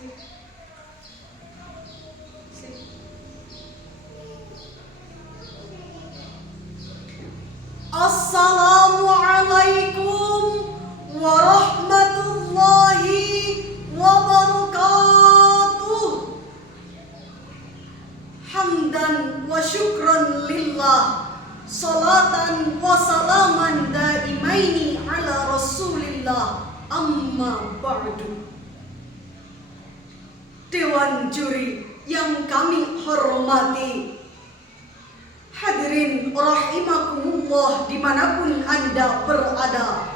Assalamualaikum warahmatullahi wabarakatuh. Hamdan wa syukran lillah, salatan wa salaman daimaini ala rasulillah, amma ba'du. Dewan juri yang kami hormati, hadirin rahimakumullah dimanapun Anda berada.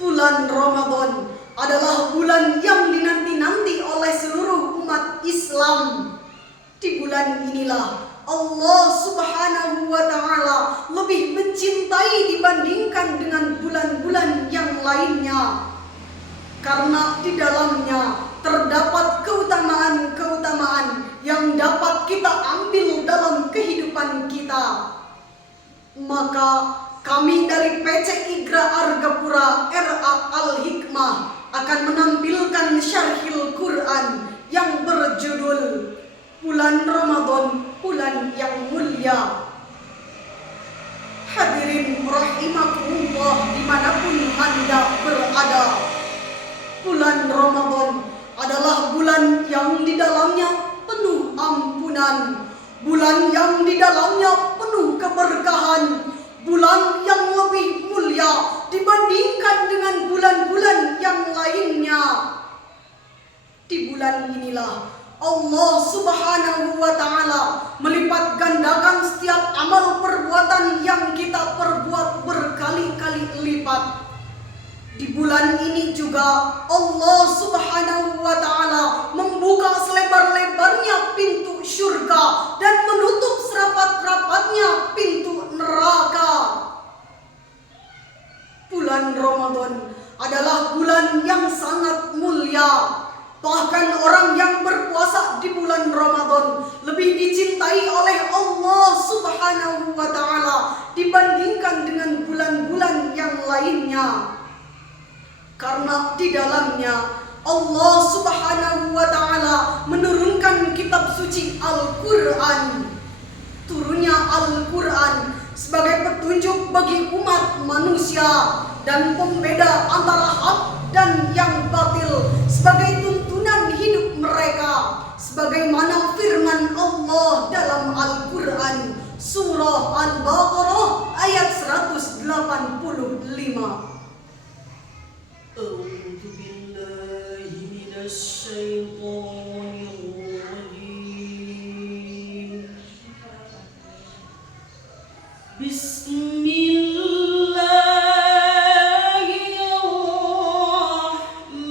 Bulan Ramadan adalah bulan yang dinanti-nanti oleh seluruh umat Islam. Di bulan inilah Allah Subhanahu wa ta'ala lebih mencintai dibandingkan dengan bulan-bulan yang lainnya, karena di dalamnya terdapat keutamaan-keutamaan yang dapat kita ambil dalam kehidupan kita. Maka kami dari PC Igra Argapura RA Al-Hikmah akan menampilkan syarhil Quran yang berjudul Bulan Ramadan, Bulan yang Mulia. Hadirin rahimakumullah dimanapun Anda berada, bulan Ramadan adalah bulan yang di dalamnya penuh ampunan, bulan yang di dalamnya penuh keberkahan, bulan yang lebih mulia dibandingkan dengan bulan-bulan yang lainnya. Di bulan inilah Allah Subhanahu wa ta'ala melipat gandakan setiap amal perbuatan yang kita perbuat berkali-kali lipat. Di bulan ini juga Allah Subhanahu wa ta'ala membuka selebar-lebarnya pintu surga dan menutup serapat-rapatnya pintu neraka. Bulan Ramadan adalah bulan yang sangat mulia. Bahkan orang yang berpuasa di bulan Ramadan lebih dicintai oleh Allah Subhanahu wa ta'ala dibandingkan dengan bulan-bulan yang lainnya. Karena di dalamnya Allah Subhanahu wa ta'ala menurunkan kitab suci Al-Quran. Turunnya Al-Quran sebagai petunjuk bagi umat manusia dan pembeda antara hak dan yang batil, sebagai tuntunan hidup mereka, sebagaimana firman Allah dalam Al-Quran surah Al-Baqarah ayat 185. أعوذ بالله من الشيطان الرجيم بسم الله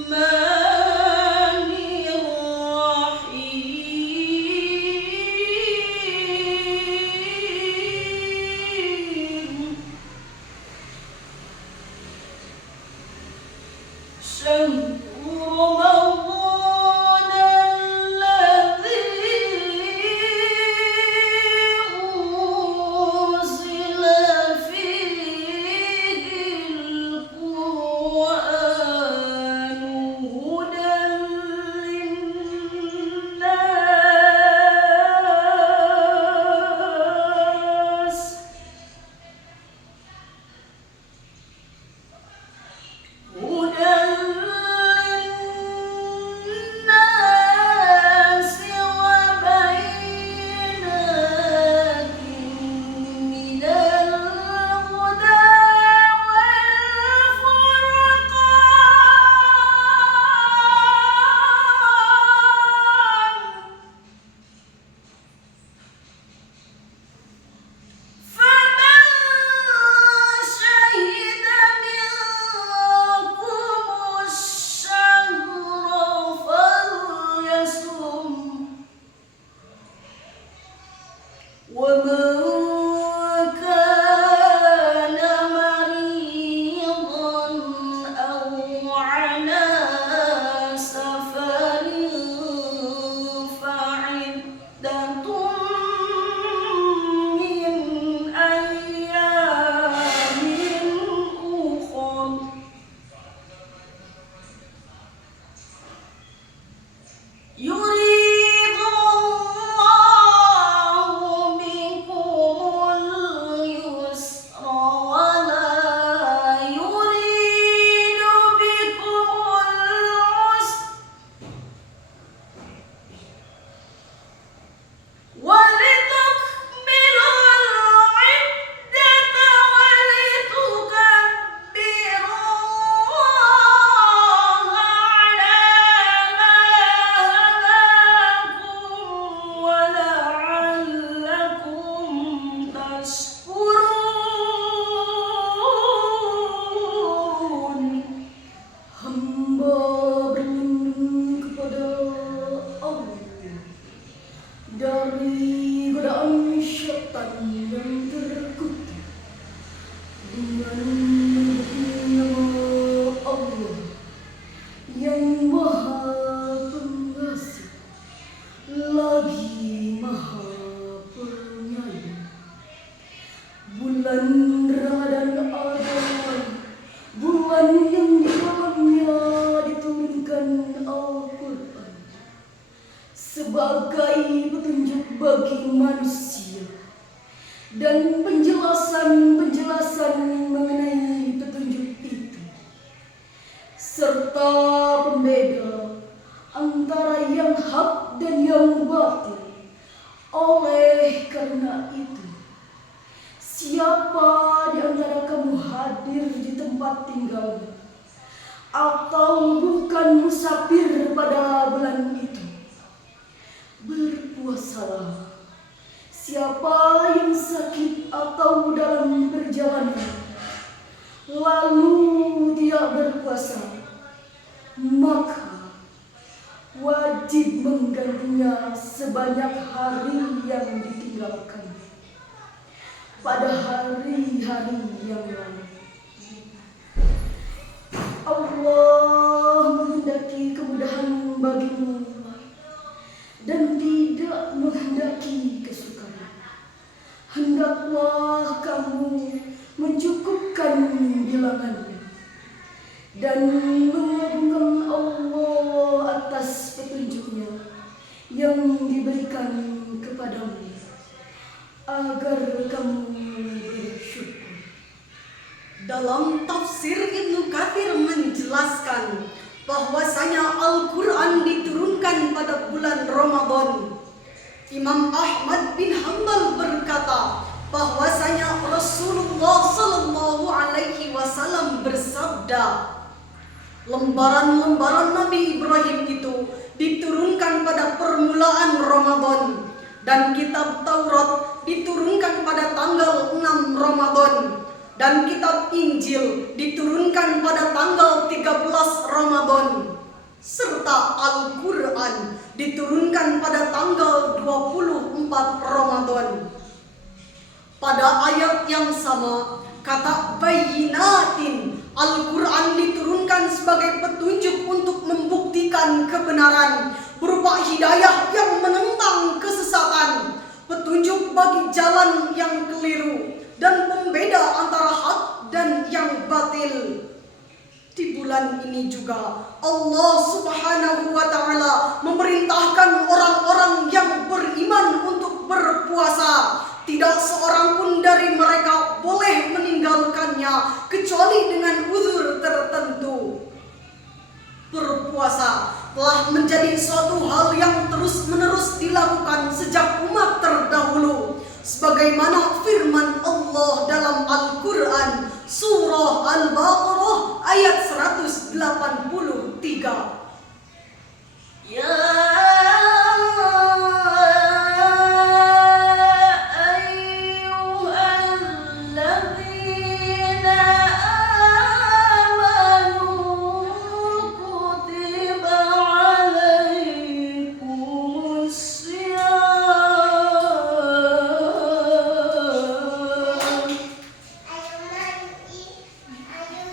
الرحمن الرحيم شهر رمضان الذي أنزل فيه القرآن هدى للناس هدى yang Maha Pengasih lagi Maha Penyayang. Bulan Ramadan adalah bulan yang di dalamnya diturunkan Al-Quran sebagai petunjuk bagi manusia dan penjelasan-penjelasan mengenai petunjuk itu, serta pembeda antara yang hak dan yang batil. Oleh karena itu, siapa di antara kamu hadir di tempat tinggalnya atau bukan musafir pada bulan itu, berpuasalah. Siapa yang sakit atau dalam perjalanan lalu tidak berpuasa, maka wajib menggantinya sebanyak hari yang ditinggalkan pada hari-hari yang lalu. Allah menghendaki kemudahan bagimu dan tidak menghendaki kesukaran. Hendaklah kamu mencukupkan bilangannya dan mengagungkan Allah atas petunjuknya yang diberikan kepadamu agar kamu bersyukur. Dalam tafsir Ibnu Katsir menjelaskan bahwasanya Al-Quran diturunkan pada bulan Ramadan. Imam Ahmad bin Hanbal berkata bahwasanya Rasulullah Shallallahu Alaihi Wasallam bersabda, lembaran-lembaran Nabi Ibrahim itu diturunkan pada permulaan Ramadan dan kitab Taurat diturunkan pada tanggal 6 Ramadan dan kitab Injil diturunkan pada tanggal 13 Ramadan serta Al-Quran diturunkan pada tanggal 24 Ramadan. Pada ayat yang sama, kata bayinatin, Al-Quran diturunkan sebagai petunjuk untuk membuktikan kebenaran berupa hidayah yang menentang kesesatan, petunjuk bagi jalan yang keliru, dan pembeda antara hak dan yang batil. Di bulan ini juga Allah Subhanahu wa Ta'ala memerintahkan orang-orang yang beriman untuk berpuasa. Tidak seorang pun dari mereka boleh meninggalkannya kecuali dengan uzur tertentu. Berpuasa telah menjadi suatu hal yang terus-menerus dilakukan sejak umat terdahulu, sebagaimana firman Allah dalam Al-Quran Surah Al-Baqarah ayat 183. Ya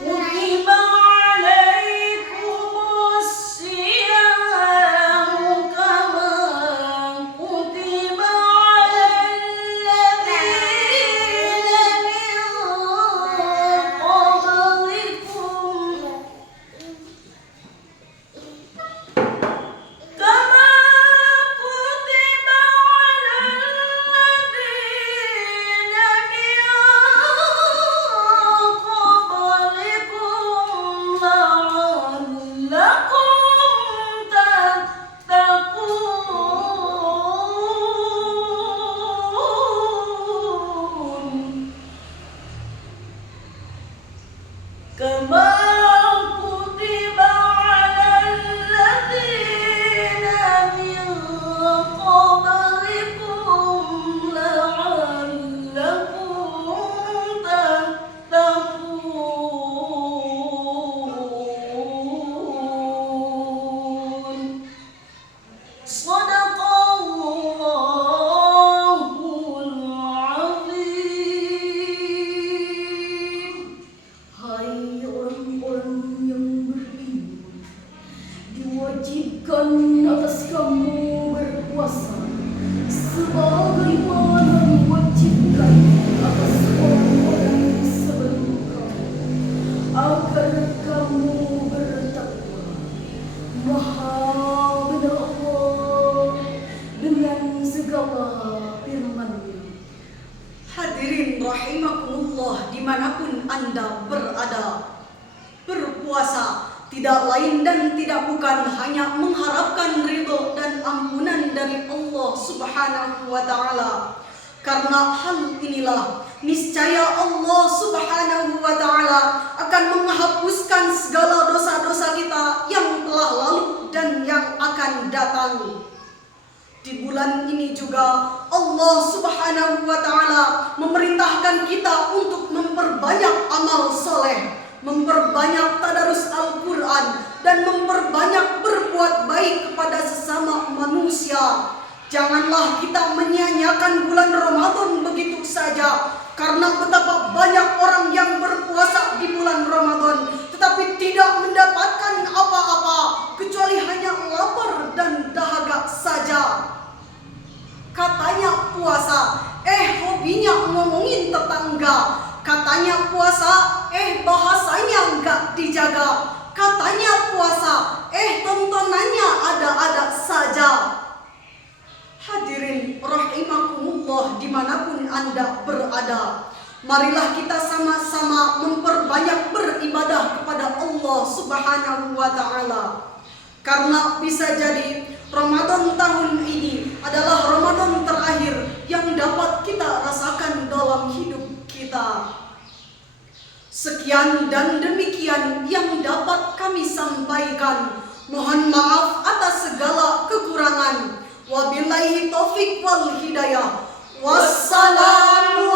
كتب عليكم الصيام diwajibkan atas kamu berpuasa sebagaimana diwajibkan atas orang-orang sebelum kamu, agar kamu bertakwa. Maha benar Allah dengan segala firman-Nya. Hadirin rahimakumullah dimanapun Anda berada, berpuasa tidak lain dan tidak bukan hanya mengharapkan ridho dan ampunan dari Allah Subhanahu wa Ta'ala. Karena hal inilah niscaya Allah Subhanahu wa Ta'ala akan menghapuskan segala dosa-dosa kita yang telah lalu dan yang akan datang. Di bulan ini juga Allah Subhanahu wa Ta'ala memerintahkan kita untuk memperbanyak amal soleh, memperbanyak tadarus Al-Quran, dan memperbanyak berbuat baik kepada sesama manusia. Janganlah kita menyia-nyiakan bulan Ramadan begitu saja, karena betapa banyak orang yang berpuasa di bulan Ramadan tetapi tidak mendapatkan apa-apa kecuali hanya lapar dan dahaga saja. Katanya puasa, hobinya ngomongin tetangga. Katanya puasa, bahasanya nggak dijaga. Katanya puasa, tontonannya ada-ada saja. Hadirin rahimakumullah dimanapun Anda berada, marilah kita sama-sama memperbanyak beribadah kepada Allah Subhanahu wa Ta'ala. Karena bisa jadi Ramadan tahun ini adalah Ramadan terakhir yang dapat kita rasakan dalam hidup kita. Sekian dan demikian yang dapat kami sampaikan. Mohon maaf atas segala kekurangan. Wabillahi taufiq wal hidayah. Wassalamualaikum